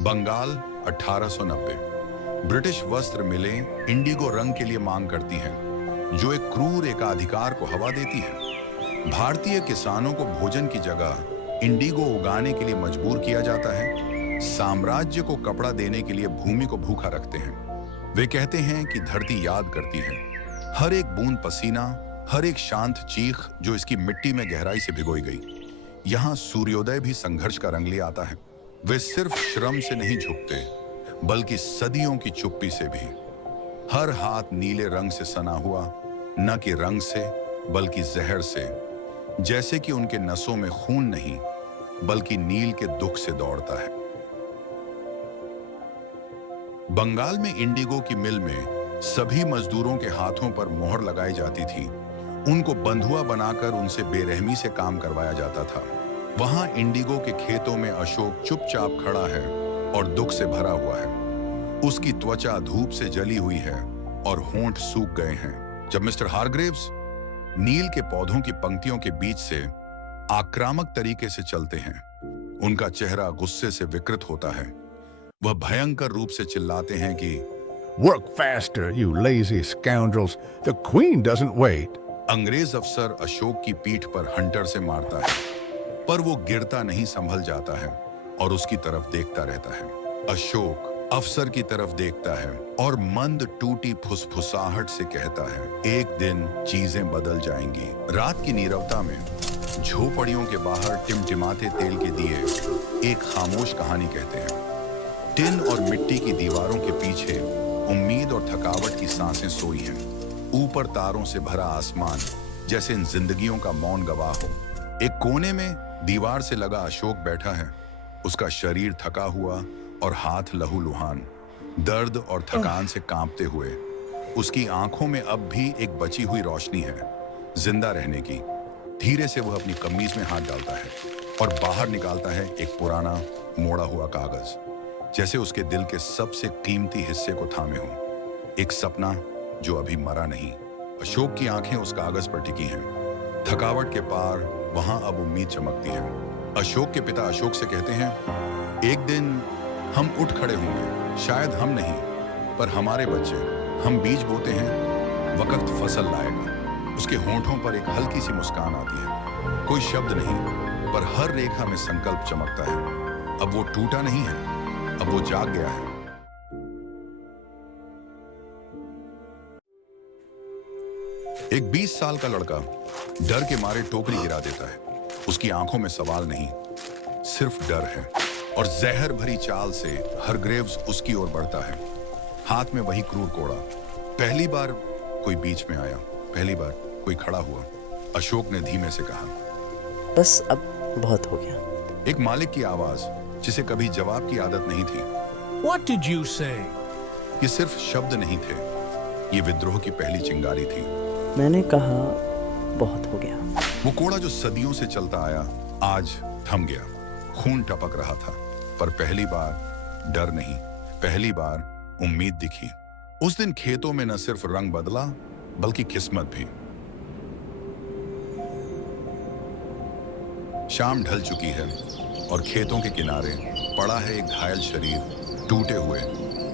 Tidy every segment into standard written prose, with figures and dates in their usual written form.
Bengal 1890। British वस्त्र मिलें Indigo रंग के लिए मांग करती हैं, जो एक क्रूर एकाधिकार को हवा देती है। भारतीय किसानों को भोजन की जगह इंडिगो उगाने के लिए मजबूर किया जाता है। साम्राज्य को कपड़ा देने के लिए भूमि को भूखा रखते हैं। वे कहते हैं कि धरती याद करती है, हर एक बूंद पसीना, हर एक शांत चीख जो इसकी मिट्टी में गहराई से भिगोई गई। यहाँ सूर्योदय भी संघर्ष का रंग ले आता है। वे सिर्फ श्रम से नहीं झुकते, बल्कि सदियों की चुप्पी से भी। हर हाथ नीले रंग से सना हुआ, न कि रंग से बल्कि जहर से, जैसे कि उनके नसों में खून नहीं बल्कि नील के दुख से दौड़ता है। बंगाल में इंडिगो की मिल में सभी मजदूरों के हाथों पर मोहर लगाई जाती थी। उनको बंधुआ बनाकर उनसे बेरहमी से काम करवाया जाता था। वहां इंडिगो के खेतों में अशोक चुपचाप खड़ा है और दुख से भरा हुआ है। उसकी त्वचा धूप से जली हुई है और होंठ सूख गए हैं। जब मिस्टर हारग्रेव्स नील के पौधों की पंक्तियों के बीच से आक्रामक तरीके से चलते हैं, उनका चेहरा गुस्से से विकृत होता है। वह भयंकर रूप से चिल्लाते हैं कि Work faster, you lazy scoundrels. The queen doesn't wait. अंग्रेज अफसर अशोक की पीठ पर हंटर से मारता है, पर वो गिरता नहीं, संभल जाता है और उसकी तरफ देखता रहता है। अशोक अफसर की तरफ देखता है और मंद टूटी फुसफुसाहट से कहता है, एक दिन चीजें बदल जाएंगी। रात की नीरवता में झोपड़ियों के बाहर टिमटिमाते तेल के दिए एक खामोश कहानी कहते हैं। टिन और मिट्टी की दीवारों के पीछे उम्मीद और थकावट की सांसें सोई हैं। ऊपर तारों से भरा आसमान जैसे इन जिंदगियों का मौन गवाह हो। एक कोने में दीवार से लगा अशोक बैठा है, उसका शरीर थका हुआ और हाथ लहूलुहान, दर्द और थकान से कांपते हुए। उसकी आंखों में अब भी एक बची हुई रोशनी है, जिंदा रहने की। धीरे से वह अपनी कमीज में हाथ डालता है और बाहर निकालता है एक पुराना मोड़ा हुआ कागज, जैसे उसके दिल के सबसे कीमती हिस्से को थामे हो। एक सपना जो अभी मरा नहीं। अशोक की आंखें उस कागज पर टिकी हैं। थकावट के पार वहां अब उम्मीद चमकती है। अशोक के पिता अशोक से कहते हैं, एक दिन हम उठ खड़े होंगे, शायद हम नहीं पर हमारे बच्चे। हम बीज बोते हैं, वक्त फसल लाएगा। उसके होंठों पर एक हल्की सी मुस्कान आती है। कोई शब्द नहीं, पर हर रेखा में संकल्प चमकता है। अब वो टूटा नहीं है, अब वो जाग गया है। एक 20 साल का लड़का डर के मारे टोकरी गिरा देता है। उसकी आंखों में सवाल नहीं, सिर्फ डर है। और जहर भरी चाल से हारग्रेव्स उसकी ओर बढ़ता है, हाथ में वही क्रूर कोड़ा। पहली बार कोई बीच में आया, पहली बार कोई खड़ा हुआ। अशोक ने धीमे से कहा, बस अब बहुत हो गया। एक मालिक की आवाज जिसे कभी जवाब की आदत नहीं थी। What did you say? ये सिर्फ शब्द नहीं थे, ये विद्रोह की पहली चिंगारी थी। मैंने कहा बहुत हो गया। वो कोड़ा जो सदियों से चलता आया आज थम गया। खून टपक रहा था, पर पहली बार डर नहीं, पहली बार उम्मीद दिखी। उस दिन खेतों में न सिर्फ रंग बदला बल्कि किस्मत भी। शाम ढल चुकी है और खेतों के किनारे पड़ा है एक घायल शरीर, टूटे हुए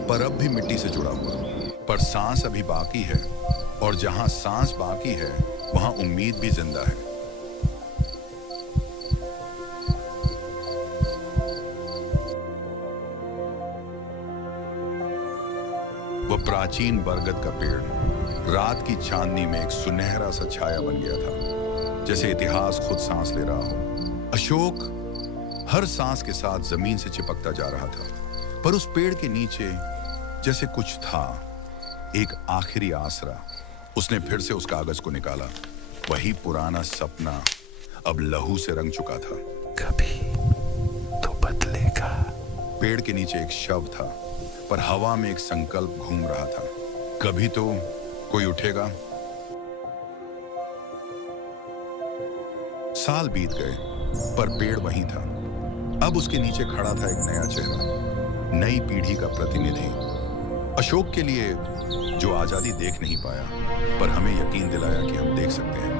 पर अब भी मिट्टी से जुड़ा हुआ। पर सांस अभी बाकी है, और जहां सांस बाकी है वहां उम्मीद भी जिंदा है। वह प्राचीन बरगद का पेड़ रात की चांदनी में एक सुनहरा सा छाया बन गया था, जैसे इतिहास खुद सांस ले रहा हो। अशोक हर सांस के साथ जमीन से चिपकता जा रहा था, पर उस पेड़ के नीचे जैसे कुछ था, एक आखिरी आसरा। उसने फिर से उस कागज को निकाला। वही पुराना सपना अब लहू से रंग चुका था। कभी तो बदलेगा। पेड़ के नीचे एक शव था, पर हवा में एक संकल्प घूम रहा था, कभी तो कोई उठेगा। साल बीत गए, पर पेड़ वहीं था। अब उसके नीचे खड़ा था एक नया चेहरा, नई पीढ़ी का प्रतिनिधि। अशोक के लिए जो आजादी देख नहीं पाया, पर हमें यकीन दिलाया कि हम देख सकते हैं।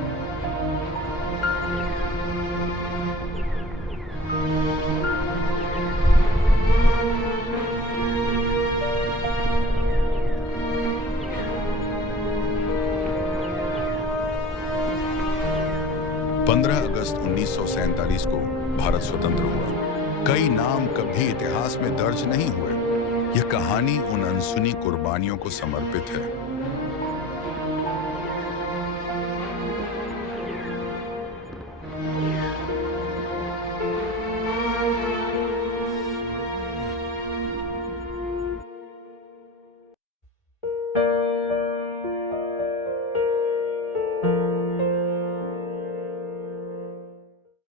अगस्त 1947 को भारत स्वतंत्र हुआ। कई नाम कभी इतिहास में दर्ज नहीं हुए। यह कहानी उन अनसुनी कुर्बानियों को समर्पित है